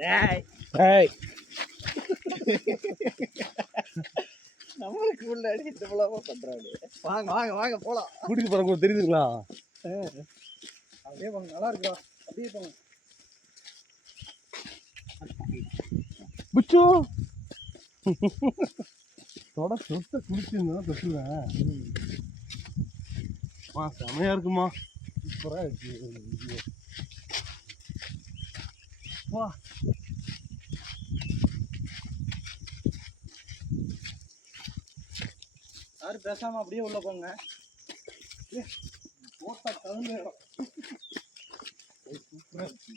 டேய் ஏய் நம்மளுக்கு உள்ள அடி இவ்வளவா பண்றாரு. வாங்க வாங்க வாங்க போலாம். கூட்டிட்டு போறவங்க தெரியுதுங்களா? அப்படியே போங்க, நல்லா இருக்குடா. அப்படியே போங்க. புச்சு தொட சொத்தை குடிச்சிருந்தா தொட்டுவேன். செமையா இருக்குமா, சூப்பரா இருக்கு. வா யாரும் பேசாம அப்படியே உள்ள போங்க. போட்டா கலந்து இடம். சூப்பரா இருக்கு.